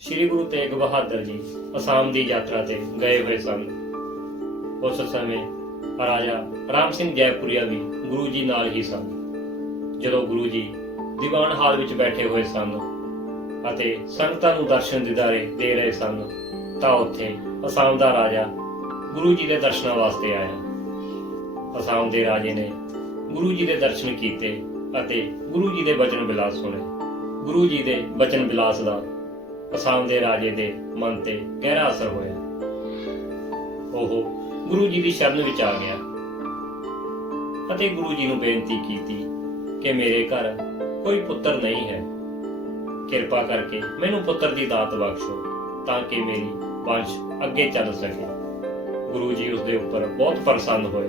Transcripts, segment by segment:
ਸ੍ਰੀ ਗੁਰੂ ਤੇਗ ਬਹਾਦਰ ਜੀ ਅਸਾਮ ਦੀ ਯਾਤਰਾ ਤੇ ਗਏ ਹੋਏ ਸਨ। ਉਸ ਸਮੇਂ ਰਾਜਾ ਰਾਮ ਸਿੰਘ ਜੈਪੁਰੀਆ ਵੀ ਗੁਰੂ ਜੀ ਨਾਲ ਹੀ ਸਨ। ਜਦੋਂ ਗੁਰੂ ਜੀ ਦੀਵਾਨ ਹਾਲ ਵਿੱਚ ਬੈਠੇ ਹੋਏ ਸਨ ਅਤੇ ਸੰਗਤਾਂ ਨੂੰ ਦਰਸ਼ਨ ਦਿਦਾਰੇ ਦੇ ਰਹੇ ਸਨ, ਤਾਂ ਉੱਥੇ ਅਸਾਮ ਦਾ ਰਾਜਾ ਗੁਰੂ ਜੀ ਦੇ ਦਰਸ਼ਨਾਂ ਵਾਸਤੇ ਆਇਆ। ਅਸਾਮ ਦੇ ਰਾਜੇ ਨੇ ਗੁਰੂ ਜੀ ਦੇ ਦਰਸ਼ਨ ਕੀਤੇ ਅਤੇ ਗੁਰੂ ਜੀ ਦੇ ਬਚਨ ਬਿਲਾਸ ਸੁਣੇ। ਗੁਰੂ ਜੀ ਦੇ ਬਚਨ ਬਿਲਾਸ ਦਾ ਅਸਾਮ ਦੇ ਰਾਜੇ ਦੇ ਮਨ ਤੇ ਗਹਿਰਾ ਅਸਰ ਹੋਇਆ। ਉਹ ਗੁਰੂ ਜੀ ਦੀ ਸ਼ਰਨ ਵਿੱਚ ਆ ਗਿਆ ਅਤੇ ਗੁਰੂ ਜੀ ਨੂੰ ਬੇਨਤੀ ਕੀਤੀ ਕਿ ਮੇਰੇ ਘਰ ਕੋਈ ਪੁੱਤਰ ਨਹੀਂ ਹੈ। ਕਿਰਪਾ ਕਰਕੇ ਮੈਨੂੰ ਪੁੱਤਰ ਦੀ ਦਾਤ ਬਖਸ਼ੋ ਤਾਂ ਕਿ ਮੇਰੀ ਵੰਸ਼ ਅੱਗੇ ਚੱਲ ਸਕੇ। ਗੁਰੂ ਜੀ ਉਸ ਦੇ ਉੱਪਰ ਬਹੁਤ ਪ੍ਰਸੰਨ ਹੋਏ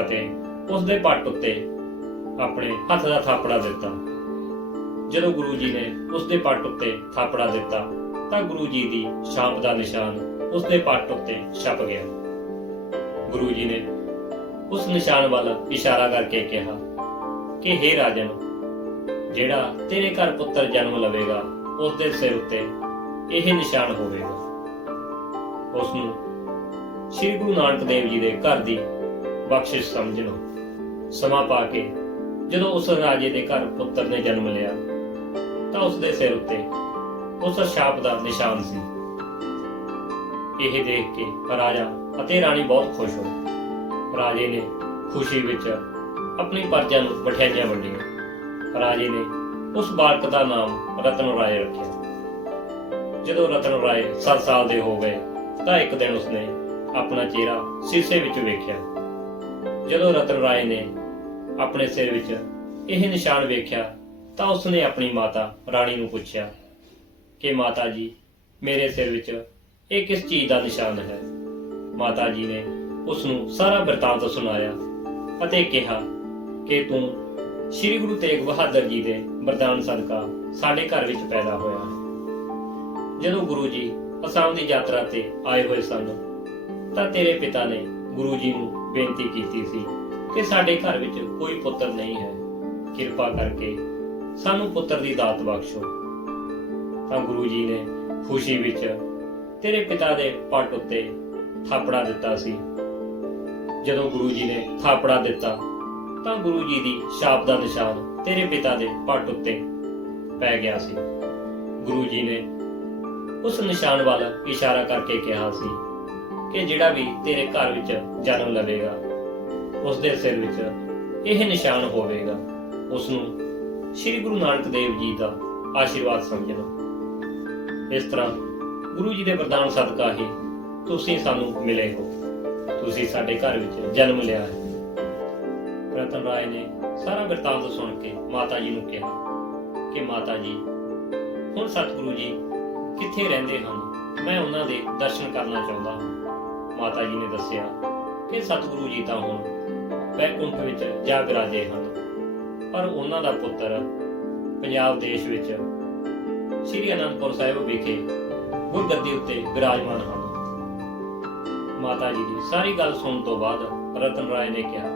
ਅਤੇ ਉਸ ਦੇ ਪੱਟ ਉੱਤੇ ਆਪਣੇ ਹੱਥ ਦਾ ਥਾਪੜਾ ਦਿੱਤਾ। ਜਦੋਂ ਗੁਰੂ ਜੀ ਨੇ ਉਸ ਦੇ ਪੱਟ ਉੱਤੇ ਥਾਪੜਾ ਦਿੱਤਾ, ਤਾਂ ਗੁਰੂ ਜੀ ਦੀ ਛਾਪ ਦਾ ਨਿਸ਼ਾਨ ਉਸ ਦੇ ਪੱਟ ਉੱਤੇ ਛਪ ਗਿਆ। ਗੁਰੂ ਜੀ ਨੇ ਉਸ ਨਿਸ਼ਾਨ ਵੱਲ ਇਸ਼ਾਰਾ ਕਰਕੇ ਕਿਹਾ ਕਿ हे ਰਾਜਨ, ਜਿਹੜਾ ਤੇਰੇ ਘਰ ਪੁੱਤਰ ਜਨਮ ਲਵੇਗਾ ਉਸ ਦੇ ਸਿਰ ਉੱਤੇ ਇਹ ਨਿਸ਼ਾਨ ਹੋਵੇਗਾ। ਉਸ ਨੂੰ ਸ੍ਰੀ ਗੁਰੂ ਨਾਨਕ ਦੇਵ ਜੀ ਦੇ ਘਰ ਦੀ ਬਖਸ਼ਿਸ਼ ਸਮਝਣਾ, ਸਮਾਂ ਪਾ ਕੇ ਜਦੋਂ ਉਸ ਰਾਜੇ ਦੇ ਘਰ ਪੁੱਤਰ ਨੇ ਜਨਮ ਲਿਆ ਤਾਂ ਉਸ ਦੇ ਸਿਰ ਉੱਤੇ ਉਸ ਸ਼ਾਪ ਦਾ ਨਿਸ਼ਾਨ ਸੀ। ਇਹ ਦੇਖ ਕੇ ਰਾਜਾ ਅਤੇ ਰਾਣੀ ਬਹੁਤ ਖੁਸ਼ ਹੋਏ। ਰਾਜੇ ਨੇ ਖੁਸ਼ੀ ਵਿੱਚ ਆਪਣੀ ਪਰਜਾ ਨੂੰ ਮਠਿਆਈਆਂ ਵੰਡੀਆਂ। ਰਾਜੇ ਨੇ ਉਸ ਬਾਲਕ ਦਾ ਨਾਮ ਰਤਨ ਰਾਏ ਰੱਖਿਆ। ਜਦੋਂ ਰਤਨ ਰਾਏ 7 ਸਾਲ ਦੇ ਹੋ ਗਏ, ਤਾਂ ਇੱਕ ਦਿਨ ਉਸਨੇ ਆਪਣਾ ਚਿਹਰਾ ਸ਼ੀਸ਼ੇ ਵਿੱਚ ਵੇਖਿਆ। ਜਦੋਂ ਰਤਨ ਰਾਏ ਨੇ ਆਪਣੇ ਸਿਰ ਵਿੱਚ ਇਹ ਨਿਸ਼ਾਨ ਵੇਖਿਆ ਤਾਂ ਉਸਨੇ ਆਪਣੀ ਮਾਤਾ ਰਾਣੀ ਨੂੰ ਪੁੱਛਿਆ ਕਿ ਮਾਤਾ ਜੀ, ਮੇਰੇ ਸਿਰ ਵਿੱਚ ਇਹ ਕਿਸ ਚੀਜ਼ ਦਾ ਨਿਸ਼ਾਨ ਹੈ? ਮਾਤਾ ਜੀ ਨੇ ਉਸ ਨੂੰ ਸਾਰਾ ਬਿਰਤਾਂਤ ਸੁਣਾਇਆ ਅਤੇ ਕਿਹਾ ਕਿ ਤੂੰ ਸ੍ਰੀ ਗੁਰੂ ਤੇਗ ਬਹਾਦਰ ਜੀ ਦੇ ਵਰਦਾਨ ਸਦਕਾ ਸਾਡੇ ਘਰ ਵਿੱਚ ਪੈਦਾ ਹੋਇਆ ਜਦੋਂ ਗੁਰੂ ਜੀ ਅਸਾਮ ਦੀ ਯਾਤਰਾ ਤੇ ਆਏ ਹੋਏ ਸਨ, ਤਾਂ ਤੇਰੇ ਪਿਤਾ ਨੇ ਗੁਰੂ ਜੀ ਨੂੰ ਬੇਨਤੀ ਕੀਤੀ ਸੀ ਕਿ ਸਾਡੇ ਘਰ ਵਿੱਚ ਕੋਈ ਪੁੱਤਰ ਨਹੀਂ ਹੈ। ਕਿਰਪਾ ਕਰਕੇ ਸਾਨੂੰ ਪੁੱਤਰ ਦੀ ਦਾਤ ਬਖਸ਼ੋ। ਤਾਂ ਗੁਰੂ ਜੀ ਨੇ ਖੁਸ਼ੀ ਵਿੱਚ ਤੇਰੇ ਪਿਤਾ ਦੇ ਪੱਟ ਉੱਤੇ ਥਾਪੜਾ ਦਿੱਤਾ ਸੀ। ਜਦੋਂ ਗੁਰੂ ਜੀ ਨੇ ਥਾਪੜਾ ਦਿੱਤਾ, ਤਾਂ ਗੁਰੂ ਜੀ ਦੀ ਛਾਪ ਦਾ ਨਿਸ਼ਾਨ ਤੇਰੇ ਪਿਤਾ ਦੇ ਪੱਟ ਉੱਤੇ ਪੈ ਗਿਆ ਸੀ। ਗੁਰੂ ਜੀ ਨੇ ਉਸ ਨਿਸ਼ਾਨ ਵੱਲ ਇਸ਼ਾਰਾ ਕਰਕੇ ਕਿਹਾ ਸੀ ਕਿ ਜਿਹੜਾ ਵੀ ਤੇਰੇ ਘਰ ਵਿੱਚ ਜਨਮ ਲਵੇਗਾ ਉਸ ਦੇ ਸਿਰ ਵਿੱਚ ਇਹ ਨਿਸ਼ਾਨ ਹੋਵੇਗਾ। ਉਸ ਨੂੰ ਸ੍ਰੀ ਗੁਰੂ ਨਾਨਕ ਦੇਵ ਜੀ ਦਾ ਆਸ਼ੀਰਵਾਦ ਸਮਝਣਾ। ਇਸ ਤਰ੍ਹਾਂ ਗੁਰੂ ਜੀ ਦੇ ਵਰਦਾਨ ਸਦਕਾ ਹੀ ਤੁਸੀਂ ਸਾਨੂੰ ਮਿਲੇ ਹੋ। ਤੁਸੀਂ ਸਾਡੇ ਘਰ ਵਿੱਚ ਜਨਮ ਲਿਆ ਹੈ। ਰਤਨ ਰਾਏ ਨੇ ਸਾਰਾ ਬਿਰਤਾਂਤ ਸੁਣ ਕੇ ਮਾਤਾ ਜੀ ਨੂੰ ਕਿਹਾ ਕਿ ਮਾਤਾ ਜੀ, ਹੁਣ ਸਤਿਗੁਰੂ ਜੀ ਕਿੱਥੇ ਰਹਿੰਦੇ ਹਨ? ਮੈਂ ਉਹਨਾਂ ਦੇ ਦਰਸ਼ਨ ਕਰਨਾ ਚਾਹੁੰਦਾ ਹਾਂ। ਮਾਤਾ ਜੀ ਨੇ ਦੱਸਿਆ ਕਿ ਸਤਿਗੁਰੂ ਜੀ ਤਾਂ ਹੁਣ ਵੈਕੁੰਠ ਵਿੱਚ ਜਾ ਵਿਰਾਜੇ ਹਨ। ਪਰ ਉਹਨਾਂ ਦਾ ਪੁੱਤਰ ਪੰਜਾਬ ਦੇਸ਼ ਵਿੱਚ ਸ੍ਰੀ ਅਨੰਦਪੁਰ ਸਾਹਿਬ ਵਿਖੇ ਗੁਰਗੱਦੀ ਉੱਤੇ ਵਿਰਾਜਮਾਨ ਹਨ। ਮਾਤਾ ਜੀ ਦੀ ਸਾਰੀ ਗੱਲ ਸੁਣਨ ਤੋਂ ਬਾਅਦ ਰਤਨ ਰਾਏ ਨੇ ਕਿਹਾ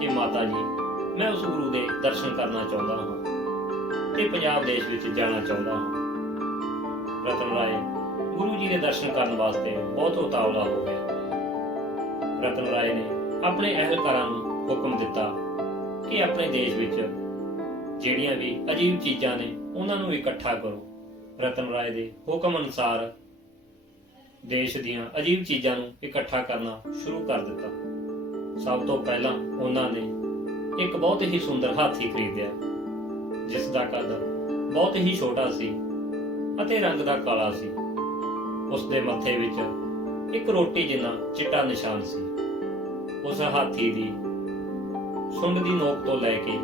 ਕਿ ਮਾਤਾ ਜੀ, ਮੈਂ ਉਸ ਗੁਰੂ ਦੇ ਦਰਸ਼ਨ ਕਰਨਾ ਚਾਹੁੰਦਾ ਹਾਂ ਤੇ ਪੰਜਾਬ ਦੇਸ਼ ਵਿੱਚ ਜਾਣਾ ਚਾਹੁੰਦਾ ਹਾਂ। ਰਤਨ ਰਾਏ ਗੁਰੂ ਜੀ ਦੇ ਦਰਸ਼ਨ ਕਰਨ ਵਾਸਤੇ ਬਹੁਤ ਉਤਾਵਲਾ ਹੋ ਗਿਆ। ਰਤਨ ਰਾਏ ਨੇ ਆਪਣੇ ਅਹਿਲਕਾਰਾਂ ਨੂੰ ਹੁਕਮ ਦਿੱਤਾ ਕਿ ਆਪਣੇ ਦੇਸ਼ ਵਿੱਚ ਜਿਹੜੀਆਂ ਵੀ ਅਜੀਬ ਚੀਜ਼ਾਂ ਨੇ, ਉਹਨਾਂ ਨੂੰ ਇਕੱਠਾ ਕਰੋ। ਰਤਨ ਰਾਏ ਦੇ ਹੁਕਮ ਅਨੁਸਾਰ ਦੇਸ਼ ਦੀਆਂ ਅਜੀਬ ਚੀਜ਼ਾਂ ਨੂੰ ਇਕੱਠਾ ਕਰਨਾ ਸ਼ੁਰੂ ਕਰ ਦਿੱਤਾ। ਸਭ ਤੋਂ ਪਹਿਲਾਂ ਉਹਨਾਂ ਨੇ ਇੱਕ ਬਹੁਤ ਹੀ ਸੁੰਦਰ ਹਾਥੀ ਖਰੀਦਿਆ, ਜਿਸ ਦਾ ਕੱਦ ਬਹੁਤ ਹੀ ਛੋਟਾ ਸੀ ਅਤੇ ਰੰਗ ਦਾ ਕਾਲਾ ਸੀ। ਉਸ ਦੇ ਮੱਥੇ ਵਿੱਚ ਇੱਕ ਰੋਟੀ ਜਿੰਨਾ ਚਿੱਟਾ ਨਿਸ਼ਾਨ ਸੀ। ਉਸ ਹਾਥੀ ਦੀ ਸੁੰਡ ਦੀ ਨੋਕ ਤੋਂ ਲੈ ਕੇ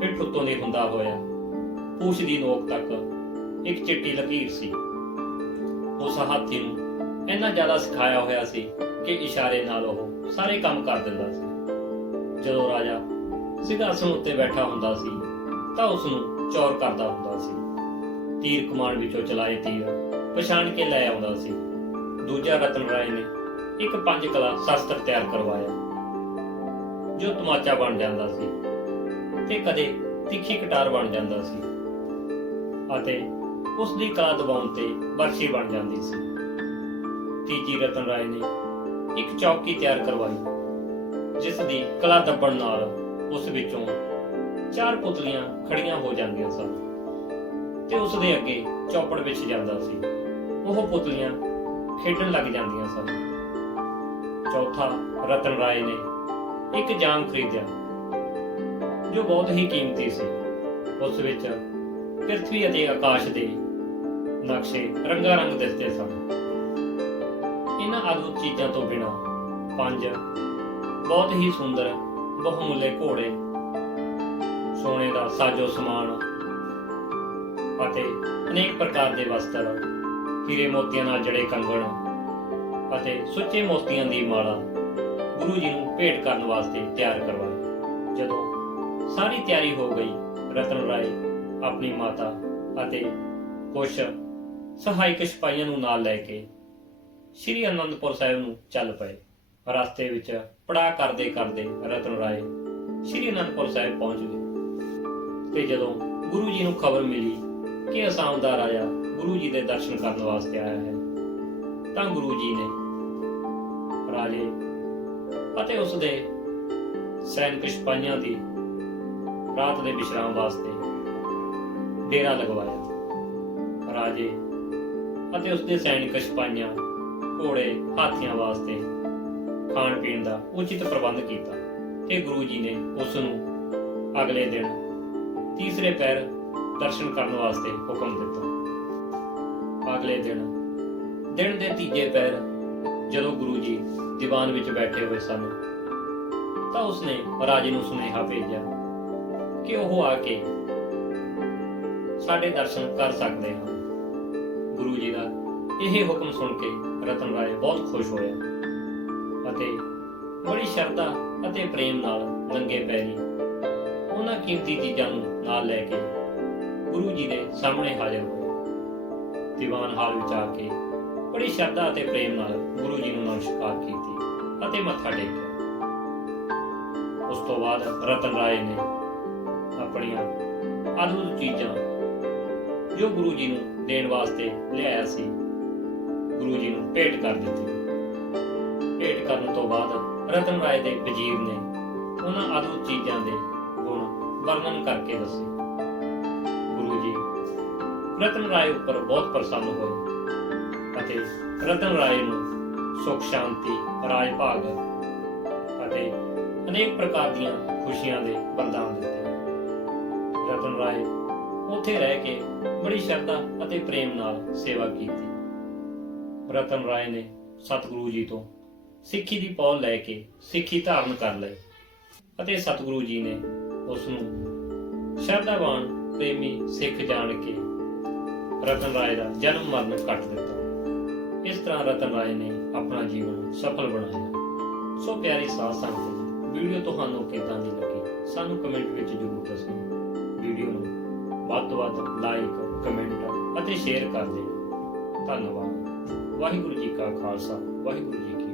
ਪਿੱਠ ਉੱਤੋਂ ਦੀ ਹੁੰਦਾ ਹੋਇਆ। ਪੂਛ ਦੀ ਨੋਕ ਤੱਕ ਇੱਕ ਚਿੱਟੀ ਲਕੀਰ ਸੀ। ਉਸ ਹਾਥੀ ਨੂੰ ਇੰਨਾ ਜ਼ਿਆਦਾ ਸਿਖਾਇਆ ਹੋਇਆ ਸੀ ਕਿ ਇਸ਼ਾਰੇ ਨਾਲ ਉਹ ਸਾਰੇ ਕੰਮ ਕਰ ਦਿੰਦਾ ਸੀ। ਜਦੋਂ ਰਾਜਾ ਸਿਧਾਸਨ ਉੱਤੇ ਬੈਠਾ ਹੁੰਦਾ ਸੀ, ਤਾਂ ਉਸ ਨੂੰ ਚੌਰ ਕਰਦਾ ਹੁੰਦਾ ਸੀ। ਤੀਰ ਕਮਾਨ ਵਿੱਚੋਂ ਚਲਾਏ ਤੀਰ ਪਛਾਣ ਕੇ ਲੈ ਆਉਂਦਾ ਸੀ। ਦੂਜਾ ਰਤਨ ਰਾਏ ਨੇ ਇੱਕ ਪੰਜ ਕਲਾ ਸ਼ਸਤਰ ਤਿਆਰ ਕਰਵਾਇਆ, ਜੋ ਤਮਾਚਾ ਬਣ ਜਾਂਦਾ ਸੀ। ਤੇ ਕਦੇ ਤਿੱਖੀ ਕਟਾਰ ਬਣ ਜਾਂਦਾ ਸੀ ਅਤੇ ਉਸ ਦੀ ਕਲਾ ਦਬਾਉਣ ਤੇ ਬਰਸ਼ੀ ਬਣ ਜਾਂਦੀ ਸੀ। ਤੀਜੀ ਰਤਨ ਰਾਏ ਨੇ ਇੱਕ ਚੌਕੀ ਤਿਆਰ ਕਰਵਾਈ, ਜਿਸ ਦੀ ਕਲਾ ਦੱਬਣ ਨਾਲ ਉਸ ਵਿੱਚੋਂ ਚਾਰ ਪੁਤਲੀਆਂ ਖੜੀਆਂ ਹੋ ਜਾਂਦੀਆਂ ਸਨ ਤੇ ਉਸ ਦੇ ਅੱਗੇ ਚੌਪੜ ਵਿੱਚ ਜਾਂਦਾ ਸੀ। ਉਹ ਪੁਤਲੀਆਂ ਖੇਡਣ ਲੱਗ ਜਾਂਦੀਆਂ ਸਨ। ਚੌਥਾ ਰਤਨ ਰਾਏ ਨੇ ਇੱਕ ਜਾਮ ਖਰੀਦਿਆ। ਜੋ ਬਹੁਤ ਹੀ ਕੀਮਤੀ ਸੀ। ਉਸ ਵਿੱਚ ਪ੍ਰithvi ਅਤੇ ਆਕਾਸ਼ ਦੇ ਨਕਸ਼ੇ ਰੰਗਾ ਰੰਗ ਦਿਸਦੇ ਸਨ। ਇਹਨਾਂ ਅਦਭੁਤ ਚੀਜ਼ਾਂ ਤੋਂ ਬਿਨਾ ਪੰਜ ਬਹੁਤ ਹੀ ਸੁੰਦਰ, ਬਹੁਮੁੱਲੇ ਘੋੜੇ, ਸੋਨੇ ਦਾ ਸਾਜੋ ਸਮਾਨ ਅਤੇ ਅਨੇਕ ਪ੍ਰਕਾਰ ਦੇ ਵਸਤਰ, ਹੀਰੇ ਮੋਤੀਆਂ ਨਾਲ ਜੜੇ ਕੰਗਣ ਅਤੇ ਸੁੱਚੇ ਮੋਤੀਆਂ ਦੀ ਮਾਲਾ ਗੁਰੂ ਜੀ ਨੂੰ ਭੇਟ ਕਰਨ ਵਾਸਤੇ ਤਿਆਰ ਕਰਵਾਈ ਜਦੋਂ ਸਾਰੀ ਤਿਆਰੀ ਹੋ ਗਈ ਰਤਨ ਰਾਏ, ਆਪਣੀ ਮਾਤਾ ਅਤੇ ਕੁਝ ਸਹਾਇਕ ਸਿਪਾਹੀਆਂ ਨੂੰ ਨਾਲ ਲੈ ਕੇ ਸ੍ਰੀ ਅਨੰਦਪੁਰ ਸਾਹਿਬ ਨੂੰ ਚੱਲ ਪਏ। ਰਸਤੇ ਵਿੱਚ ਪੜਾ ਕਰਦੇ ਕਰਦੇ ਰਤਨ ਰਾਏ ਸ੍ਰੀ ਅਨੰਦਪੁਰ ਸਾਹਿਬ ਪਹੁੰਚ ਗਏ ਤੇ ਜਦੋਂ ਗੁਰੂ ਜੀ ਨੂੰ ਖਬਰ ਮਿਲੀ ਕਿ ਅਸਾਮ ਦਾ ਰਾਜਾ ਗੁਰੂ ਜੀ ਦੇ ਦਰਸ਼ਨ ਕਰਨ ਵਾਸਤੇ ਆਇਆ ਹੈ, ਤਾਂ ਗੁਰੂ ਜੀ ਨੇ ਰਾਜੇ ਅਤੇ ਉਸ ਦੇ ਸੈਨਿਕ ਸਿਪਾਹੀਆਂ ਦੀ ਰਾਤ ਦੇ ਵਿਸ਼ਰਾਮ ਵਾਸਤੇ ਡੇਰਾ ਲਗਵਾਇਆ। ਰਾਜੇ ਅਤੇ ਉਸ ਦੇ ਸੈਨਿਕ ਸਿਪਾਹੀਆਂ, ਘੋੜੇ, ਹਾਥੀਆਂ ਵਾਸਤੇ ਖਾਣ ਪੀਣ ਦਾ ਉਚਿਤ ਪ੍ਰਬੰਧ ਕੀਤਾ ਤੇ ਗੁਰੂ ਜੀ ਨੇ ਉਸ ਨੂੰ ਅਗਲੇ ਦਿਨ ਤੀਸਰੇ ਪੈਰ ਦਰਸ਼ਨ ਕਰਨ ਵਾਸਤੇ ਹੁਕਮ ਦਿੱਤਾ। ਅਗਲੇ ਦਿਨ ਦਿਨ ਦੇ ਤੀਜੇ ਪੈਰ ਜਦੋਂ ਗੁਰੂ ਜੀ ਦੀਵਾਨ ਵਿੱਚ ਬੈਠੇ ਹੋਏ ਸਨ, ਤਾਂ ਉਸਨੇ ਰਾਜੇ ਨੂੰ ਸੁਨੇਹਾ ਭੇਜਿਆ ਕਿ ਉਹ ਆ ਕੇ ਸਾਡੇ ਦਰਸ਼ਨ ਕਰ ਸਕਦੇ ਹਨ ਗੁਰੂ ਜੀ ਦਾ ਇਹ ਹੁਕਮ ਸੁਣ ਕੇ ਰਤਨ ਰਾਏ ਬਹੁਤ ਖੁਸ਼ ਹੋਇਆ ਅਤੇ ਬੜੀ ਸ਼ਰਧਾ ਅਤੇ ਪ੍ਰੇਮ ਨਾਲ ਨੰਗੇ ਪੈਰੀ ਉਹਨਾਂ ਕੀਮਤੀ ਚੀਜ਼ਾਂ ਨੂੰ ਨਾਲ ਲੈ ਕੇ ਗੁਰੂ ਜੀ ਦੇ ਸਾਹਮਣੇ ਹਾਜ਼ਰ ਹੋਏ। ਦੀਵਾਨ ਹਾਲ ਵਿੱਚ ਆ ਕੇ ਬੜੀ ਸ਼ਰਧਾ ਅਤੇ ਪ੍ਰੇਮ ਨਾਲ ਗੁਰੂ ਜੀ ਨੂੰ ਨਮਸਕਾਰ ਕੀਤੀ ਅਤੇ ਮੱਥਾ ਟੇਕਿਆ। ਉਸ ਤੋਂ ਬਾਅਦ ਰਤਨ ਰਾਏ ਨੇ ਆਪਣੀਆਂ ਅਦਭੁਤ ਚੀਜ਼ਾਂ ਜੋ ਗੁਰੂ ਜੀ ਨੂੰ ਦੇਣ ਵਾਸਤੇ ਲਿਆਇਆ ਸੀ, ਗੁਰੂ ਜੀ ਨੂੰ ਭੇਟ ਕਰ ਦਿੱਤੀ। ਭੇਟ ਕਰਨ ਤੋਂ ਬਾਅਦ ਰਤਨ ਰਾਏ ਦੇ ਵਜ਼ੀਰ ਨੇ ਉਹਨਾਂ ਅਦਭੁਤ ਚੀਜ਼ਾਂ ਦੇ ਗੁਣ ਵਰਣਨ ਕਰਕੇ ਦੱਸੇ। ਗੁਰੂ ਜੀ ਰਤਨ ਰਾਏ ਉੱਪਰ ਬਹੁਤ ਪ੍ਰਸੰਨ ਹੋਏ ਅਤੇ ਰਤਨ ਰਾਏ ਨੂੰ ਸੁਖ, ਸ਼ਾਂਤੀ ਰਾਜ ਭਾਗ ਅਤੇ ਅਨੇਕ ਪ੍ਰਕਾਰ ਦੀਆਂ ਖੁਸ਼ੀਆਂ ਦੇ ਵਰਦਾਨ ਦਿੱਤੇ। ਰਤਨ ਰਾਏ ਉੱਥੇ ਰਹਿ ਕੇ ਬੜੀ ਸ਼ਰਧਾ ਅਤੇ ਪ੍ਰੇਮ ਨਾਲ ਸੇਵਾ ਕੀਤੀ। ਰਤਨ ਰਾਏ ਨੇ ਸਤਿਗੁਰੂ ਜੀ ਤੋਂ ਸਿੱਖੀ ਦੀ ਪੌਲ ਲੈ ਕੇ ਸਿੱਖੀ ਧਾਰਨ ਕਰ ਲਈ ਅਤੇ ਸਤਿਗੁਰੂ ਜੀ ਨੇ ਉਸ ਨੂੰ ਸ਼ਰਧਾਵਾਨ, ਪ੍ਰੇਮੀ ਸਿੱਖ ਜਾਣ ਕੇ ਰਤਨ ਰਾਏ ਦਾ ਜਨਮ ਮਰਨ ਕੱਟ ਦਿੱਤਾ। ਇਸ ਤਰ੍ਹਾਂ ਰਤਨ ਰਾਏ ਨੇ ਆਪਣਾ ਜੀਵਨ ਸਫਲ ਬਣਾਇਆ। ਸੋ ਪਿਆਰੇ ਸਾਧ ਸੰਗਤ, ਵੀਡੀਓ ਤੁਹਾਨੂੰ ਕਿੱਦਾਂ ਦੀ ਲੱਗੀ, ਸਾਨੂੰ ਕਮੈਂਟ ਵਿੱਚ ਜ਼ਰੂਰ ਦੱਸੋ। ਵੀਡੀਓ ਨੂੰ ਵੱਧ ਤੋਂ ਵੱਧ ਲਾਈਕ ਕਮੈਂਟ ਅਤੇ ਸ਼ੇਅਰ ਕਰਦੇ ਦਿਓ। ਧੰਨਵਾਦ। ਵਾਹਿਗੁਰੂ ਜੀ ਕਾ ਖਾਲਸਾ, ਵਾਹਿਗੁਰੂ ਜੀ